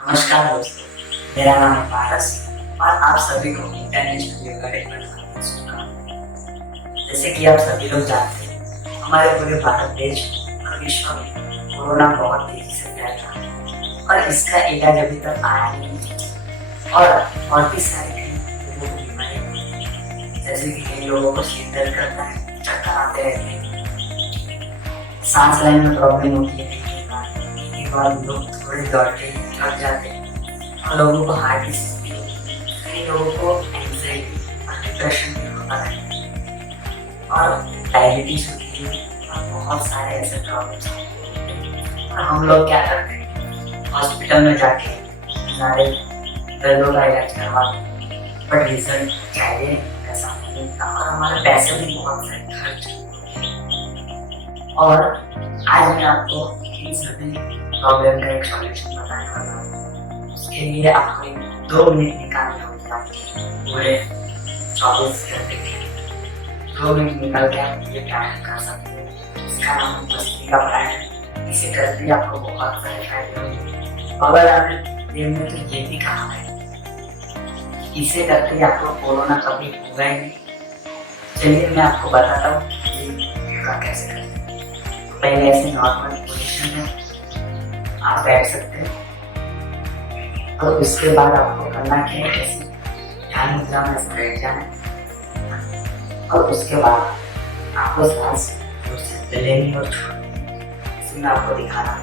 नमस्कार दोस्तों, मेरा नाम है पारस और आप सभी को इंटरनेशनल योगा डे पर स्वागत करता। जैसे कि आप सभी लोग जानते हैं, हमारे पूरे भारत देश और विश्व में कोरोना बहुत तेजी से फैल रहा है और इसका इलाज अभी तक आया नहीं और भी सारी कई लोगों को बीमारी होती है। जैसे कि कई लोगों को सिर दर्द करता है, चक्कर आते रहते हैं, सांस लेने में प्रॉब्लम होती है, कई बार लोग थोड़े दौड़ते थक जाते हैं और लोगों को हार्ट डिसीज भी होती है, कई लोगों को एंजाइटी और डिप्रेशन भी होता है और डायबिटीज होती है और बहुत सारे ऐसे प्रॉब्लम्स होते हैं। और हम लोग क्या करते हैं, हॉस्पिटल में जाके सारे दर्दों का इलाज करवाते हैं, बट रिजल्ट चाहिए ऐसा नहीं मिलता और हमारे पैसे भी बहुत सारे खर्च होते हैं। और आज मैं आपको इन सभी प्रॉब्लम का एक सॉल्यूशन बताने वाला हूँ। उसके लिए आपको 2 मिनट निकालने होंगे आपके पूरे 24 घंटे के। 2 मिनट निकाल के आप ये प्राणायाम कर सकते हैं। इसका नाम है बस्त्रिका प्राणायाम। इसे करते आपको बहुत सारे फायदे होंगे। अगर आपने दिन में तो ये भी कहा है, इसे करते आपको कोरोना कभी होगा ही नहीं। चलिए मैं आपको बताता हूँ कि योगा कैसे करते हैं। तो पहले ऐसे नॉर्मल पोजीशन में आप बैठ सकते हैं और उसके बाद आपको करना क्या है, ऐसे ध्यान मुद्रा में ऐसे बैठ जाना है और उसके बाद आपको सांस से लेनी और छोड़नी। इसे मैं आपको दिखा रहा हूँ।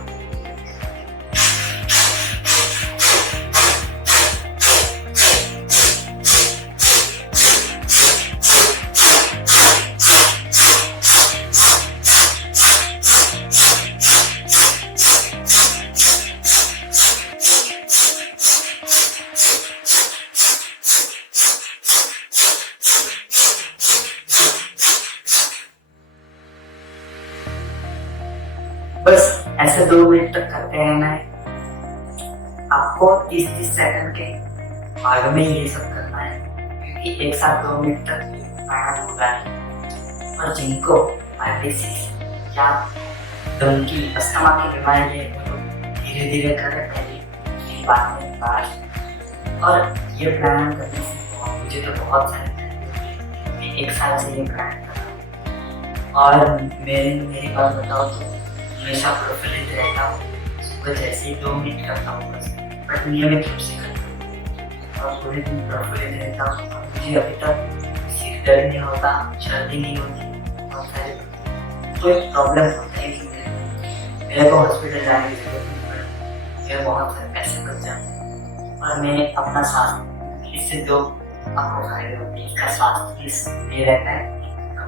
बस ऐसे 2 मिनट तक करते रहना है। आपको 30-30 सेकंड के भाग में ये सब करना है, क्योंकि एक साथ 2 मिनट तक प्राणायाम होगा नहीं। और जिनको डायबिटीज या दम की अस्थमा की बीमारी है वो धीरे धीरे करें, पहले बाद में बाद। और ये प्राणायाम करने से मुझे तो बहुत सारे मैं 1 साल से ये प्राणायाम कर रहा हूँ और मेरी बात बताओ तो हमेशा प्रफुल्लित रहता हूँ। सुबह जैसे ही 2 मिनट करता हूँ बस, बट नियमित रूप से करता हूँ और पूरे दिन प्रफुल्लित रहता हूँ। मुझे अभी तक सिर दर्द नहीं होता, सर्दी नहीं होती, बहुत सारे कोई प्रॉब्लम होता ही नहीं है। मेरे को हॉस्पिटल जाने की जरूरत नहीं पड़ती, मेरे बहुत सारे पैसे बच जाते हैं और मैं अपना स्वास्थ्य इससे जो आपको फायदे होते हैं। इसका स्वास्थ्य भी रहता है,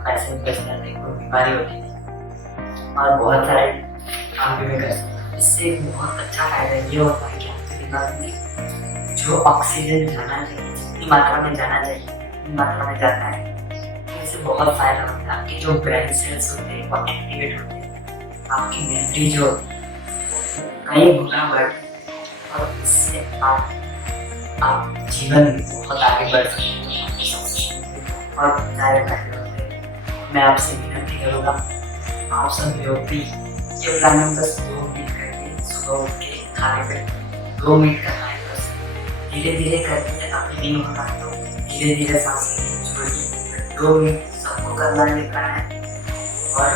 पैसे भी बच जाते हैं, कोई बीमारी होती है और बहुत सारे काम भी कर सकते हैं। इससे बहुत अच्छा फायदा ये होता है कि आपके दिमाग में जो ऑक्सीजन जाना चाहिए, जितनी मात्रा में जाना चाहिए उतनी मात्रा में जाता है। इससे बहुत फायदा होता है। आपके जो ब्रेन सेल्स होते हैं वो एक्टिवेट होते हैं, आपकी मेमोरी जो होती है कई गुना बढ़ती है और इससे आप जीवन में बहुत आगे बढ़ सकते हैं और सारे फायदे होते हैं। मैं आपसे विनती करूँगा, आप सब लोग भी ये प्राणायाम बस 2 मिनट करके सुबह उठ के खाने पे 2 मिनट करना है। बस धीरे धीरे करके अभी नहीं होता तो धीरे धीरे सांस लेनी छोड़िए। 2 मिनट सबको करना है प्राणायाम और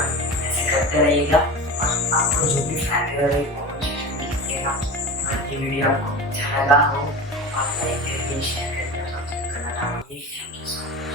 ऐसे करते रहिएगा और आपको जो भी फायदे हो रहे वो मुझे कीजिएगा। और ये वीडियो आपको अच्छा लगा हो आप लाइक करके शेयर करके सब्सक्राइब करना ना भूलिए। Thank you so much.